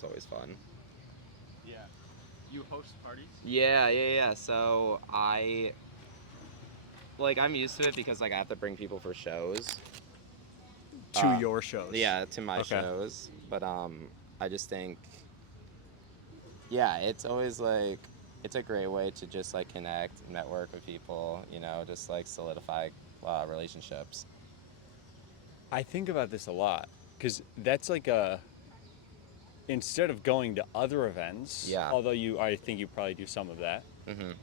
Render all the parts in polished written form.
It's always fun. Yeah. You host parties? Yeah. So I'm used to it because I have to bring people for shows. To your shows. Yeah, to my Okay. shows. But I just think, yeah, it's always it's a great way to just connect, network with people. Just solidify relationships. I think about this a lot because that's like a instead of going to other events, Yeah. although I think you probably do some of that. Mhm.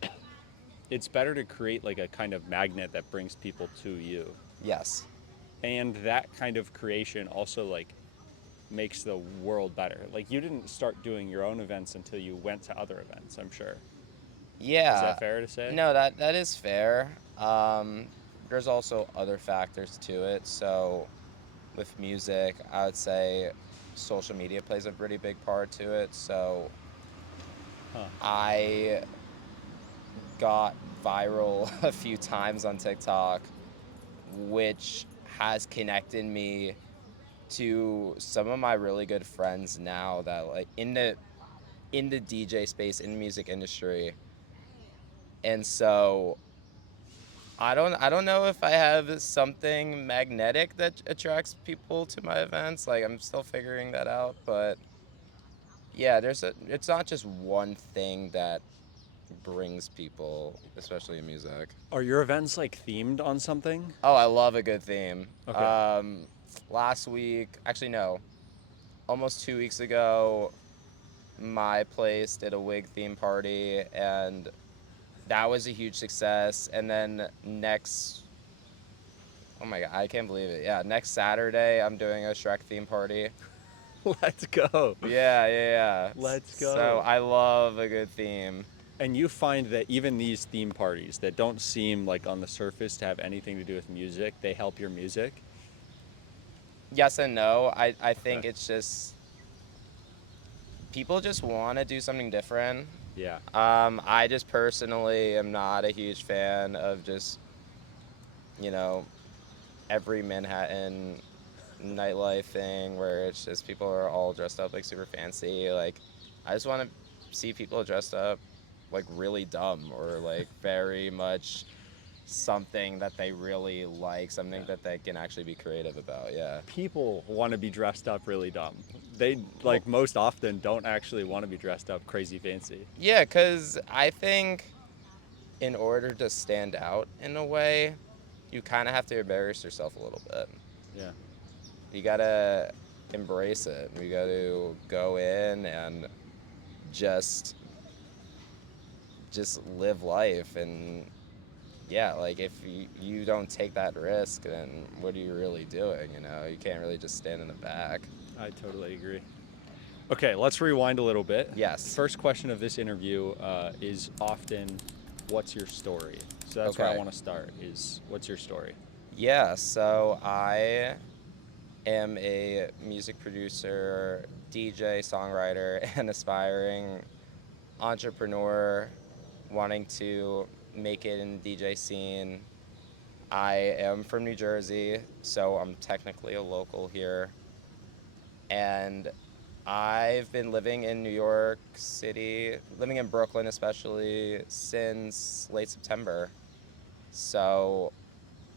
It's better to create like a kind of magnet that brings people to you. Yes. And that kind of creation also like makes the world better. Like you didn't start doing your own events until you went to other events, I'm sure. Is that Yeah. fair to say? No, that is fair. There's also other factors to it. So with music, I would say social media plays a pretty big part to it. So Huh. I got viral a few times on TikTok, which has connected me to some of my really good friends now that in the DJ space, in the music industry. And so I don't know if I have something magnetic that attracts people to my events. I'm still figuring that out, but yeah, it's not just one thing that brings people, especially in music. Are your events like themed on something? Oh, I love a good theme. Okay. Last week, actually no, almost 2 weeks ago, my place did a wig theme party, and that was a huge success. And then oh my god, I can't believe it. Yeah, next Saturday I'm doing a Shrek theme party. Let's go. Yeah. Let's So go. I love a good theme. And you find that even these theme parties that don't seem like on the surface to have anything to do with music, they help your music. Yes and no. I Okay. think it's just people just want to do something different. Yeah. I just personally am not a huge fan of just, you know, every Manhattan nightlife thing where it's just people are all dressed up super fancy. I just want to see people dressed up really dumb or very much something that they really like, something Yeah. that they can actually be creative about. Yeah. People want to be dressed up really dumb. They Well, like most often don't actually want to be dressed up crazy fancy. yeah, because I think in order to stand out in a way, you kind of have to embarrass yourself a little bit. Yeah. You gotta embrace it. You gotta go in and just just live life. And yeah, if you don't take that risk, then what are you really doing? You can't really just stand in the back. I totally agree. Okay, let's rewind a little bit. Yes. First question of this interview is often, "What's your story?" So that's where I Okay. want to start. Is what's your story? Yeah, so I am a music producer, DJ, songwriter, and aspiring entrepreneur wanting to make it in the DJ scene. I am from New Jersey, so I'm technically a local here. And I've been living in New York City, living in Brooklyn especially, since late September. So,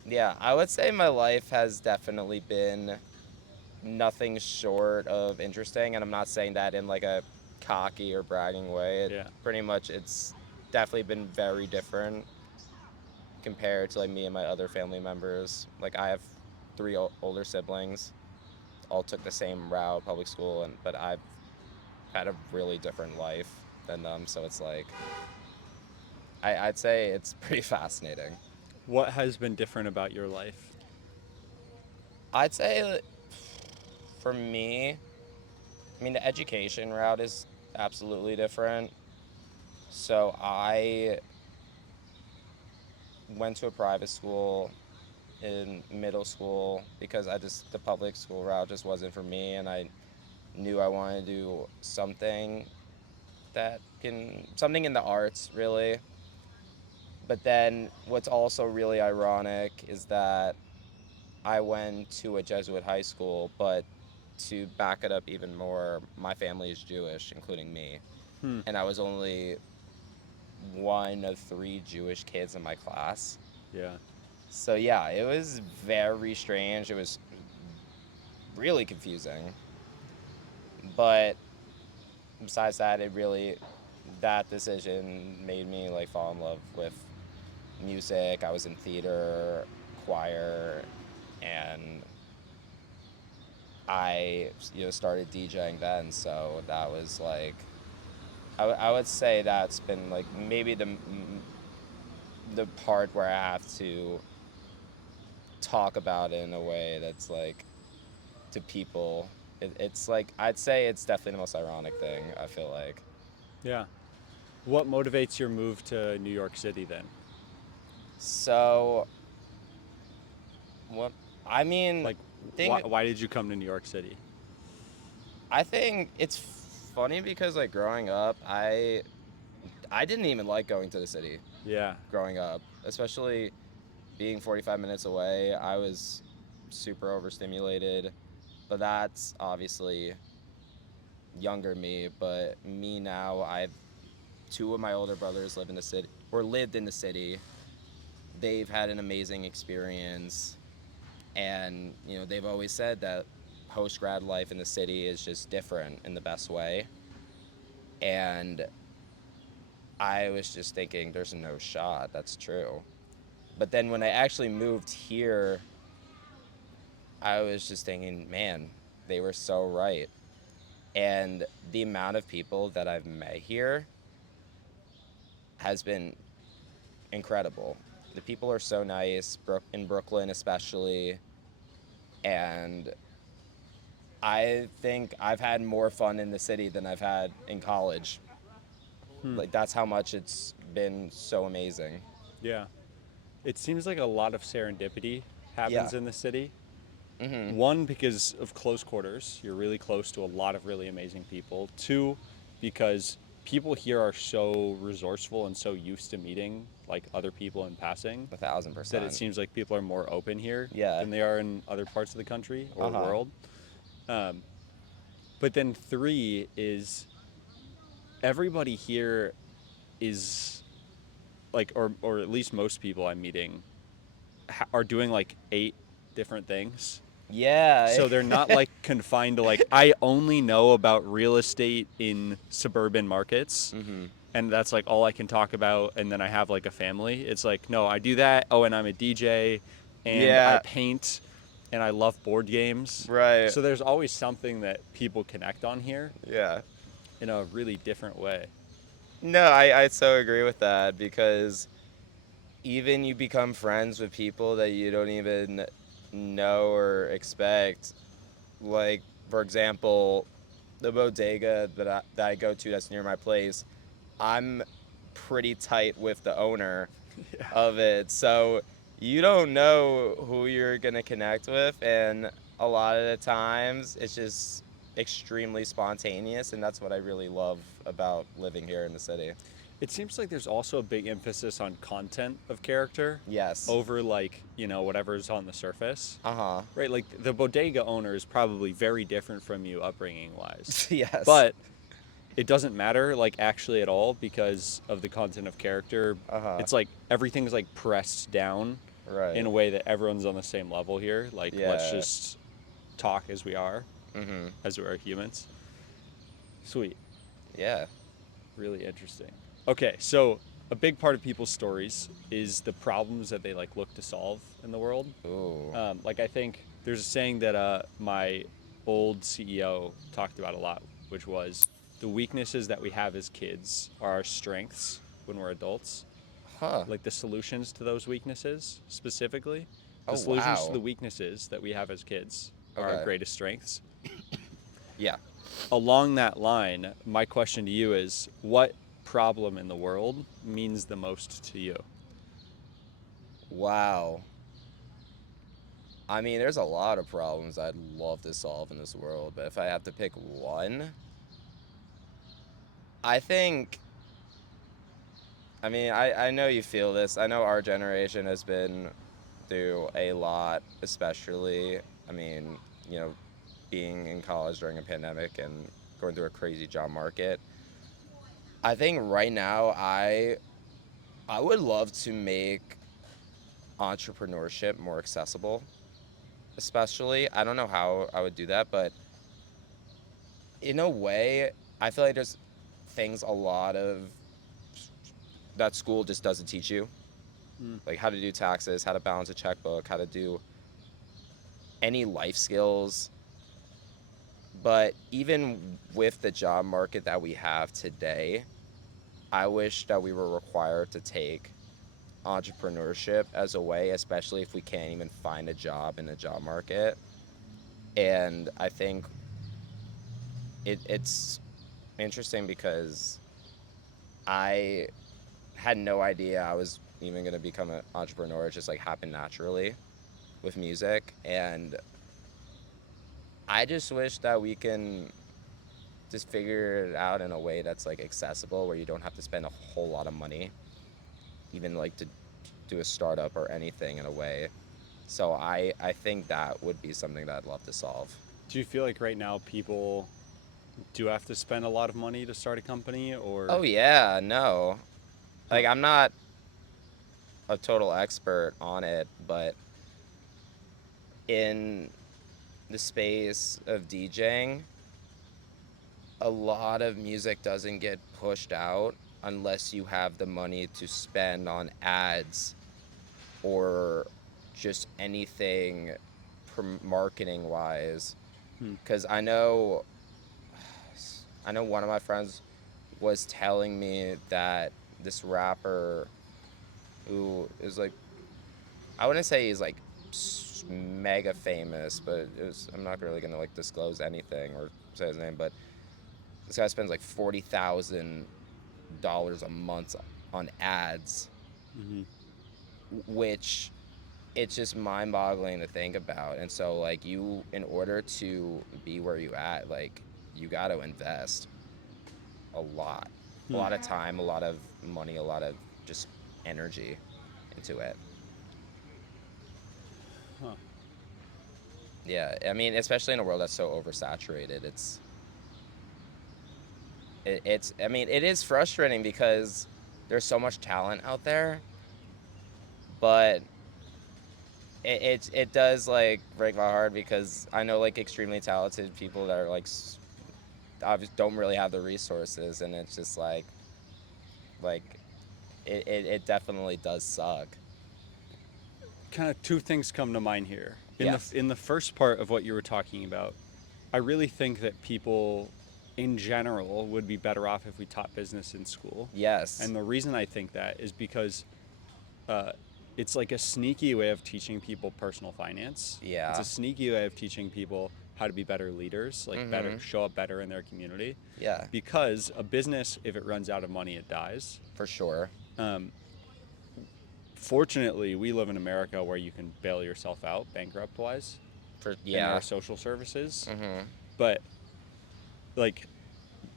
yeah, I would say my life has definitely been nothing short of interesting. And I'm not saying that in a cocky or bragging way. Yeah. Pretty much, it's definitely been very different compared to me and my other family members. I have three older siblings, all took the same route, public school, but I've had a really different life than them. So it's I'd say it's pretty fascinating. What has been different about your life? I'd say for me, I mean, the education route is absolutely different. So I went to a private school in middle school because the public school route just wasn't for me, and I knew I wanted to do something in the arts really. But then what's also really ironic is that I went to a Jesuit high school, but to back it up even more, my family is Jewish, including me. Hmm. And I was only one of 3 Jewish kids in my class. Yeah. So yeah, it was very strange. It was really confusing. But besides that, that decision made me like fall in love with music. I was in theater, choir, and I started DJing then. So that was like I would say that's been like maybe the part where I have to talk about it in a way that's like to people. It's like I'd say it's definitely the most ironic thing. I feel like. Yeah. What motivates your move to New York City then? So what I mean, Like, thing why did you come to New York City? I think it's funny because like growing up, I didn't even like going to the city Yeah. growing up, especially being 45 minutes away. I was super overstimulated, but that's obviously younger me. But me now, I've 2 of my older brothers live in the city or lived in the city. They've had an amazing experience, and they've always said that post grad life in the city is just different in the best way. And I was just thinking, there's no shot that's true. But then when I actually moved here, I was just thinking, man, they were so right. And the amount of people that I've met here has been incredible. The people are so nice, in Brooklyn especially. And I think I've had more fun in the city than I've had in college. Hmm. Like, that's how much it's been so amazing. Yeah. It seems like a lot of serendipity Yeah. happens in the city. Mm-hmm. One, because of close quarters. You're really close to a lot of really amazing people. Two, because people here are so resourceful and so used to meeting like other people in passing A thousand that it percent. seems like people are more open here Yeah. than they are in other parts of the country or Uh-huh. world. Um, but then three is everybody here is like, or at least most people I'm meeting are doing like 8 different things. Yeah. So they're not like confined to like I only know about real estate in suburban markets Mm-hmm. and that's like all I can talk about and then I have like a family. It's like no, I do that. Oh, and I'm a DJ and I Yeah. paint and I love board games. Right. So there's always something that people connect on here Yeah. in a really different way. No, I so agree with that because even you become friends with people that you don't even know or expect. Like, for example, the bodega that I go to that's near my place, I'm pretty tight with the owner Yeah. of it. So you don't know who you're going to connect with. And a lot of the times it's just extremely spontaneous. And that's what I really love about living here in the city. It seems like there's also a big emphasis on content of character Yes. over like, whatever's on the surface. Uh huh. Right, like the bodega owner is probably very different from you upbringing wise. Yes. But it doesn't matter like actually at all because of the content of character. Uh huh. It's like everything's like pressed down in Right. a way that everyone's on the same level here. Like let's Yeah. just talk as we are, Mm-hmm. as we are humans. Sweet. Yeah. Really interesting. Okay, so a big part of people's stories is the problems that they like look to solve in the world. Ooh. Like I think there's a saying that my old CEO talked about a lot, which was the weaknesses that we have as kids are our strengths when we're adults. Huh. Like the solutions to those weaknesses specifically, Oh, the solutions to wow. the weaknesses that we have as kids are our Okay. greatest strengths. Yeah. Along that line, my question to you is what problem in the world means the most to you? Wow. I mean, there's a lot of problems I'd love to solve in this world, but if I have to pick one, I think, I mean, I know you feel this. I know our generation has been through a lot, especially, I mean, you know, being in college during a pandemic and going through a crazy job market. I think right now I would love to make entrepreneurship more accessible, especially. I don't know how I would do that, but in a way, I feel like there's things a lot of that school just doesn't teach you, Mm. like how to do taxes, how to balance a checkbook, how to do any life skills. But even with the job market that we have today, I wish that we were required to take entrepreneurship as a way, especially if we can't even find a job in the job market. And I think it's interesting because I had no idea I was even going to become an entrepreneur. It just like happened naturally with music. And I just wish that we can just figure it out in a way that's like accessible, where you don't have to spend a whole lot of money, even like to do a startup or anything in a way. So I think that would be something that I'd love to solve. Do you feel like right now people do have to spend a lot of money to start a company, or? Oh yeah, no. Huh. Like I'm not a total expert on it, but in the space of DJing, a lot of music doesn't get pushed out unless you have the money to spend on ads or just anything marketing wise. Hmm. Because I know one of my friends was telling me that this rapper who is like, I wouldn't say he's like mega famous, but I'm not really gonna like disclose anything or say his name, but this guy spends like $40,000 a month on ads, Mm-hmm. which it's just mind-boggling to think about. And so like you, in order to be where you at, like you got to invest a lot, a Hmm. lot of time, a lot of money, a lot of just energy into it. Huh. Yeah, I mean, especially in a world that's so oversaturated, it's I mean, it is frustrating because there's so much talent out there, but it does like break my heart because I know like extremely talented people that are like obviously don't really have the resources, and it's just like it definitely does suck. Kind of two things come to mind here. Yes. In the first part of what you were talking about, I really think that people in general would be better off if we taught business in school. Yes. And the reason I think that is because uh, it's like a sneaky way of teaching people personal finance. It's a Yeah. sneaky way of teaching people how to be better leaders, like better Mhm. show up better in their community. Yeah. Because a business, if it runs out of money, it dies. For sure. Um, Fortunately, we live in America where you can bail yourself out bankrupt wise, For and there are yeah. social services. Mhm. But like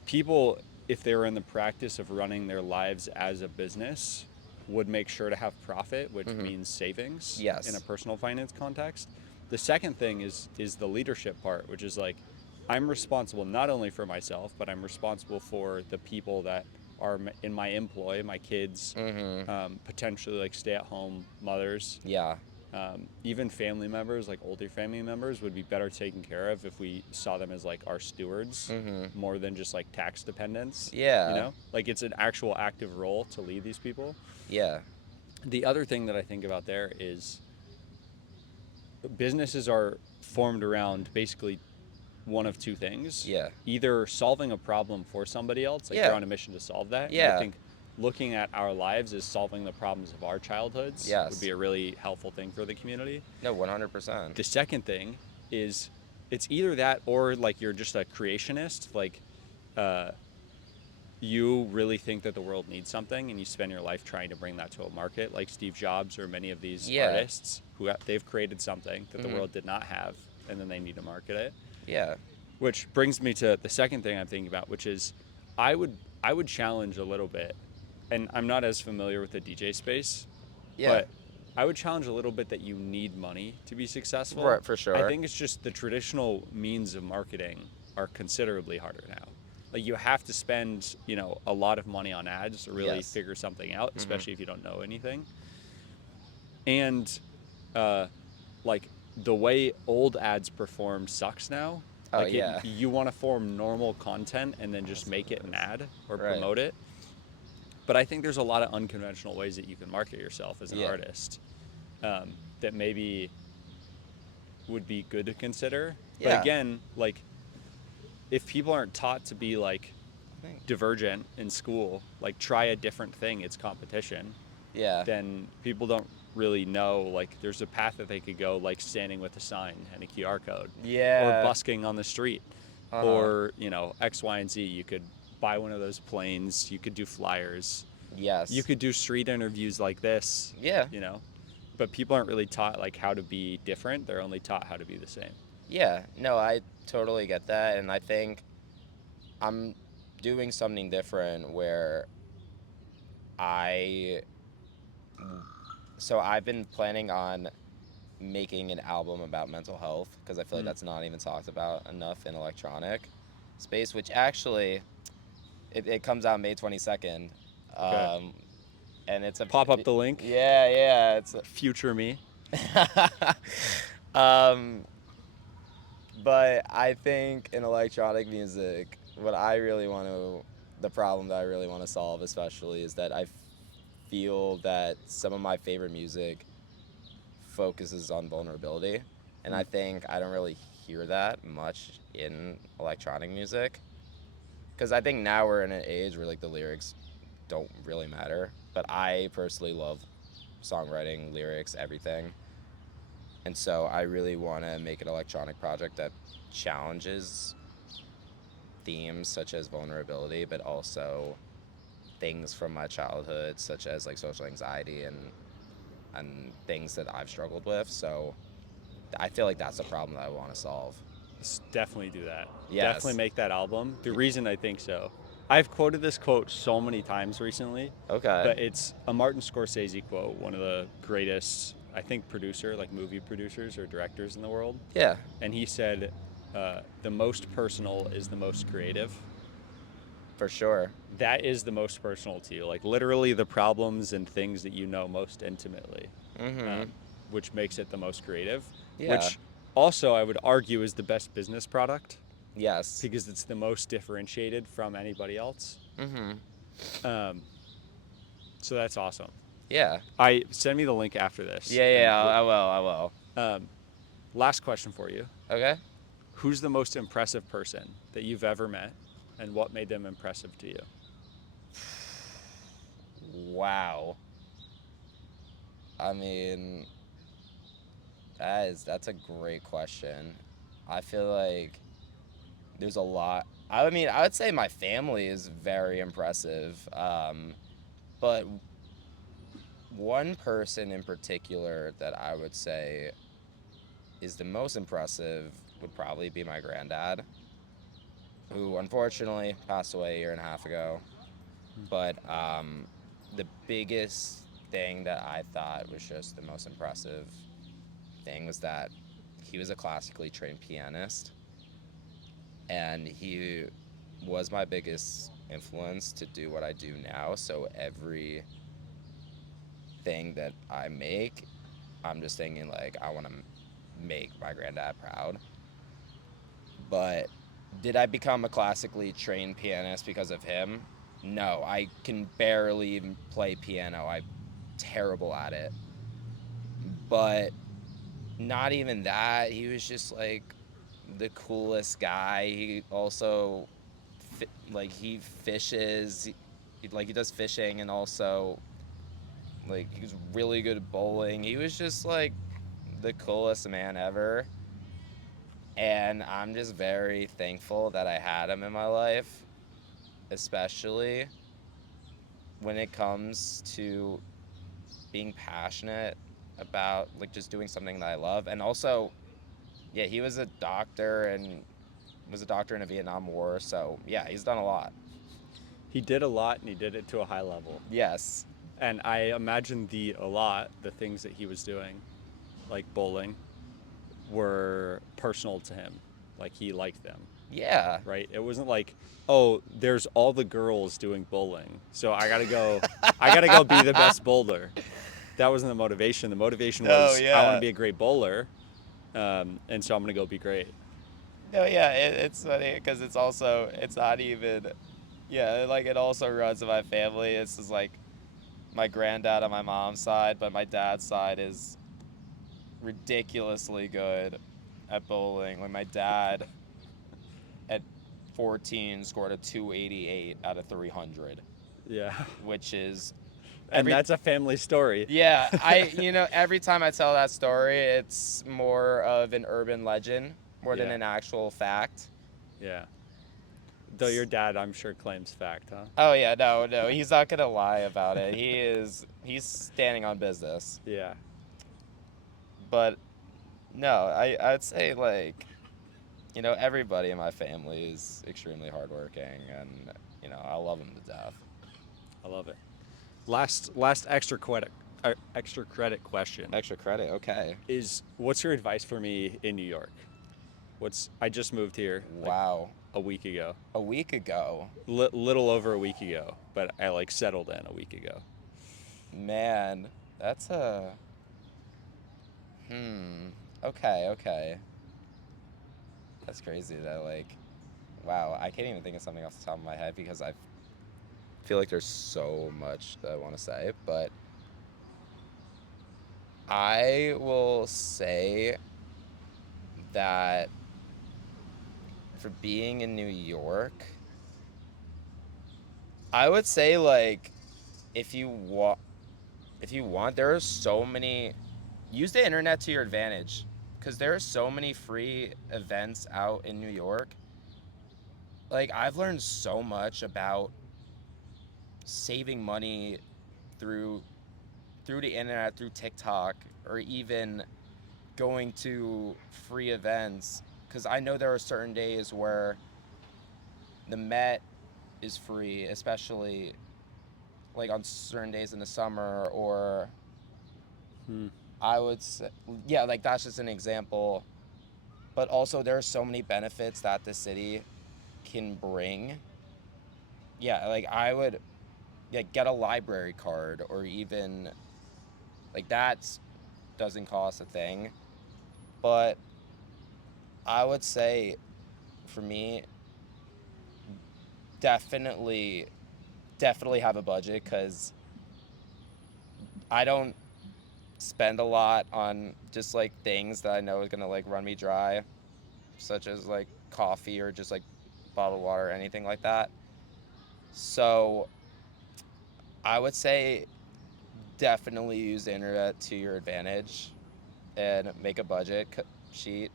people, if they were in the practice of running their lives as a business, would make sure to have profit, which Mhm. means savings in a Yes. personal finance context. The second thing is the leadership part, which is like I'm responsible not only for myself, but I'm responsible for the people that are in my employ, my kids, Mhm. potentially like stay-at-home mothers, Yeah. even family members, like older family members, would be better taken care of if we saw them as like our stewards Mhm. more than just like tax dependents. You Yeah. know, like it's an actual active role to lead these people. Yeah. The other thing that I think about there is businesses are formed around basically one of two things: Yeah. either solving a problem for somebody else, like they're Yeah. on a mission to solve that. And I Yeah. think looking at our lives as solving the problems of our childhoods would be Yes. a really helpful thing for the community. No, 100%. The second thing is it's either that or like you're just a creationist, like uh, you really think that the world needs something and you spend your life trying to bring that to a market, like Steve Jobs or many of these Yeah. artists who they've created something that the Mhm. world did not have, and then they need to market it. Yeah. Which brings me to the second thing I'm thinking about, which is I would I would challenge a little bit, and I'm not as familiar with the DJ space, Yeah. but I would challenge a little bit that you need money to be successful. Right, for I sure. think it's just the traditional means of marketing are considerably harder now. Like you have to spend, a lot of money on ads to really Yes. figure something out, Hmm. especially if you don't know anything. And uh, like the way old ads perform sucks now. Oh Like yeah. you want to form normal content and then just make it an ad or Right. promote it. But I think there's a lot of unconventional ways that you can market yourself as an Yeah. artist, that maybe would be good to consider. But Yeah. again, like if people aren't taught to be like I think. divergent in school, like try a different thing, it's competition, Yeah. then people don't really know like there's a path that they could go, like standing with a sign and a QR code or Yeah. busking on the street Uh huh. or, X, Y, and Z. You could buy one of those planes, you could do flyers, you Yes. could do street interviews like this, Yeah. you know. But people aren't really taught like how to be different. They're only taught how to be the same. Yeah. No, I totally get that, and I think I'm doing something different where I. So I've been planning on making an album about mental health because I feel like Mm. that's not even talked about enough in electronic space, which actually it comes out May 22nd. Okay. Um, and it's a Pop up the link. yeah, it's Future me. um, but I think in electronic music, what I really want to, the problem that I really want to solve, especially, is that I feel that some of my favorite music focuses on vulnerability, and I Mm. think I don't really hear that much in electronic music, because I think now we're in an age where like the lyrics don't really matter. But I personally love songwriting, lyrics, everything. And so I really want to make an electronic project that challenges themes such as vulnerability, but also things from my childhood, such as like social anxiety and things that I've struggled with. So I feel like that's a problem that I want to solve. Definitely do that. Definitely Yes. make that album. The reason I think so, I've quoted this quote so many times recently, Okay. but it's a Martin Scorsese quote, one of the greatest, I think, like movie producers or directors in the world. Yeah, And he said, the most personal is the most creative. for sure. That is the most personal to you, like literally the problems and things that you know most intimately, Mm-hmm. which makes it the most creative, Yeah. which also I would argue is the best business product Yes. because it's the most differentiated from anybody else. Mm-hmm. Um, so that's awesome. Yeah. I send me the link after this. Yeah, And yeah, I will, I will. last question for you: Okay. who's the most impressive person that you've ever met, and what made them impressive to you? Wow. I mean, that's a great question. I feel like there's a lot. I mean, I would say my family is very impressive. But one person in particular that I would say is the most impressive would probably be my granddad, who unfortunately passed away a year and a half ago. But the biggest thing that I thought was just the most impressive thing was that he was a classically trained pianist, and he was my biggest influence to do what I do now. So every thing that I make, I'm just thinking like I want to make my granddad proud. But did I become a classically trained pianist because of him? No, I can barely even play piano. I'm terrible at it. But not even that. He was just like the coolest guy. He also like he fishes. Like he does fishing, and also like he's really good at bowling. He was just like the coolest man ever. And I'm just very thankful that I had him in my life, especially when it comes to being passionate about like just doing something that I love. And also, yeah, he was a doctor and was a doctor in a Vietnam War, so yeah, he's done a lot. He did a lot, and he did it to a high level. Yes. And I imagine the things that he was doing, like bowling, were personal to him. Like he liked them, Yeah. right? It wasn't like, oh, there's all the girls doing bowling, so I gotta go be the best bowler. That wasn't the motivation. The motivation No, was I want to yeah. be a great bowler, and so I'm gonna go be great. No, yeah, it's funny because it's also, it's not even, yeah, like it also runs in my family. It's just like my granddad on my mom's side, but my dad's side is ridiculously good at bowling. Like my dad at 14 scored a 288 out of 300, Yeah, which is and every, that's a family story. yeah, every time I tell that story, it's more of an urban legend more than Yeah, an actual fact. yeah. Though your dad, I'm sure, claims fact, huh? Oh yeah, no, no, he's not gonna lie about it. He's standing on business. Yeah. But no, I'd say like, everybody in my family is extremely hardworking, and I love them to death. I love it. Last extra credit question Extra credit, okay. is what's your advice for me in New York? What's I just moved here like Wow, a week ago, a week ago, little over a week ago, but I like settled in a week ago. man, that's a Okay, okay, that's crazy. That like, wow, I can't even think of something off the top of my head because I feel like there's so much that I want to say, but I will say that for being in New York, I would say like if you want there are so many, use the internet to your advantage because there are so many free events out in New York. Like I've learned so much about saving money through the internet, through TikTok, or even going to free events because I know there are certain days where the Met is free, especially like on certain days in the summer, or Hmm. I would say, yeah, like that's just an example. But also, there are so many benefits that the city can bring. Yeah, like I would, yeah, get a library card, or even like that doesn't cost a thing. But I would say for me, definitely, definitely have a budget because I don't spend a lot on just like things that I know is gonna like run me dry, such as like coffee or just like bottled water or anything like that. So I would say definitely use the internet to your advantage and make a budget sheet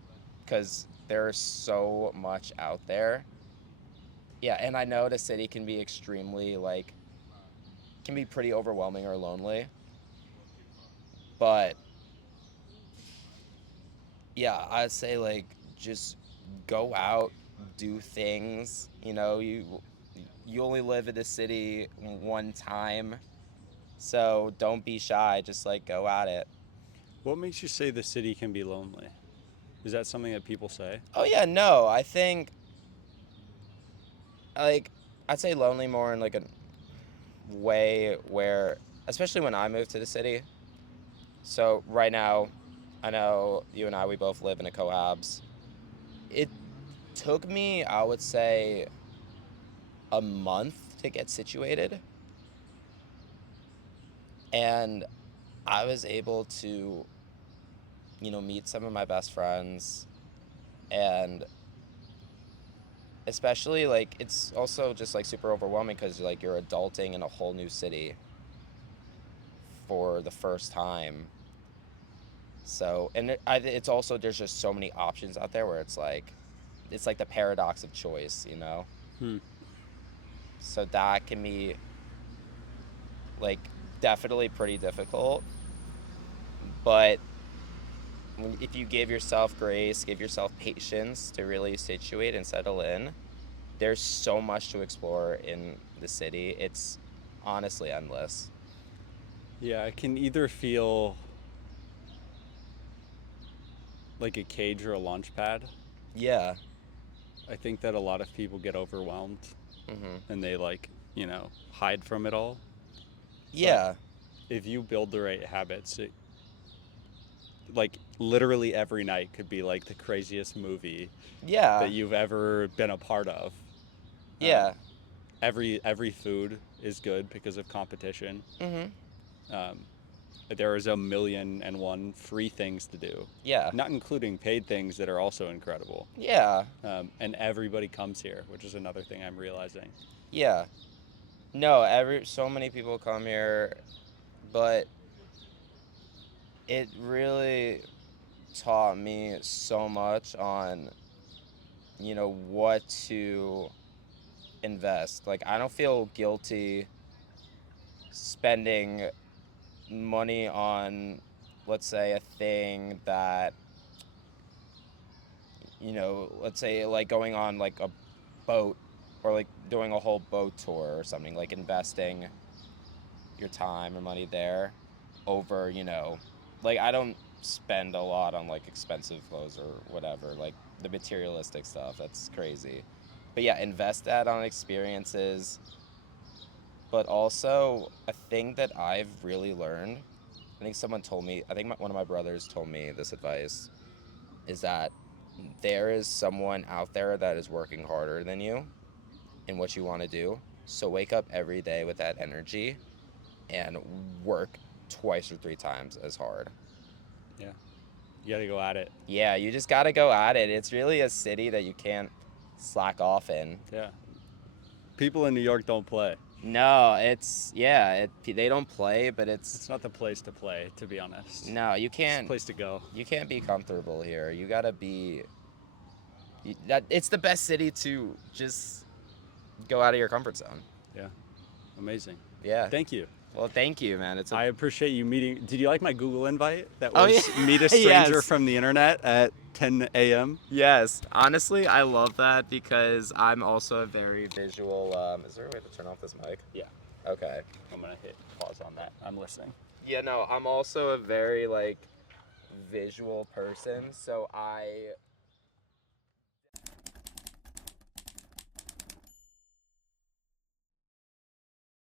because there's so much out there. Yeah, and I know the city can be extremely like, can be pretty overwhelming or lonely, but yeah, I'd say like just go out, do things. You only live in the city one time, so don't be shy. Just like go at it. What makes you say the city can be lonely? Is that something that people say? Oh yeah, no, I think like I'd say lonely more in like a way where, especially when I moved to the city. So right now, I know you and I, we both live in a cohabs. It took me, I would say, a month to get situated, and I was able to, meet some of my best friends, and especially like it's also just like super overwhelming because like you're adulting in a whole new city for the first time. So, and it's also, there's just so many options out there where it's like the paradox of choice. Hmm. So that can be like definitely pretty difficult, but if you give yourself grace, give yourself patience to really situate and settle in, there's so much to explore in the city. It's honestly endless. Yeah, I can either feel like a cage or a launch pad. Yeah. I think that a lot of people get overwhelmed Mhm. and they like, hide from it all. But Yeah. if you build the right habits, like literally every night could be like the craziest movie that Yeah. you've ever been a part of. Um, Yeah. every food is good because of competition. Mhm. Um, there is a million and one free things to do, Yeah. not including paid things that are also incredible. Yeah. And everybody comes here, which is another thing I'm realizing. Yeah. No, so many people come here, but it really taught me so much on, what to invest. Like, I don't feel guilty spending money on, let's say, a thing that, let's say, like going on like a boat or like doing a whole boat tour or something, like investing your time or money there over, like I don't spend a lot on like expensive clothes or whatever, like the materialistic stuff. That's crazy. But yeah, invest that on experiences. But also, a thing that I've really learned, I think someone told me, I think one of my brothers told me this advice, is that there is someone out there that is working harder than you in what you want to do. So wake up every day with that energy and work twice or three times as hard. Yeah, you got to go at it. Yeah, you just got to go at it. It's really a city that you can't slack off in. Yeah, people in New York don't play. No, they don't play, but It's not the place to play, to be honest. no, It's the place to go. you can't be comfortable here. You got to be that it's the best city to just go out of your comfort zone. Yeah, amazing. Yeah. Thank you. Well, thank you, man. I appreciate you meeting. Did you like my Google invite? That Oh, was yeah. meet a stranger Yes. from the internet at 10 a.m. Yes, honestly, I love that because I'm also a very visual. Is there a way to turn off this mic? Yeah, Okay. I'm gonna hit pause on that. I'm listening. Yeah, no, I'm also a very like visual person, so I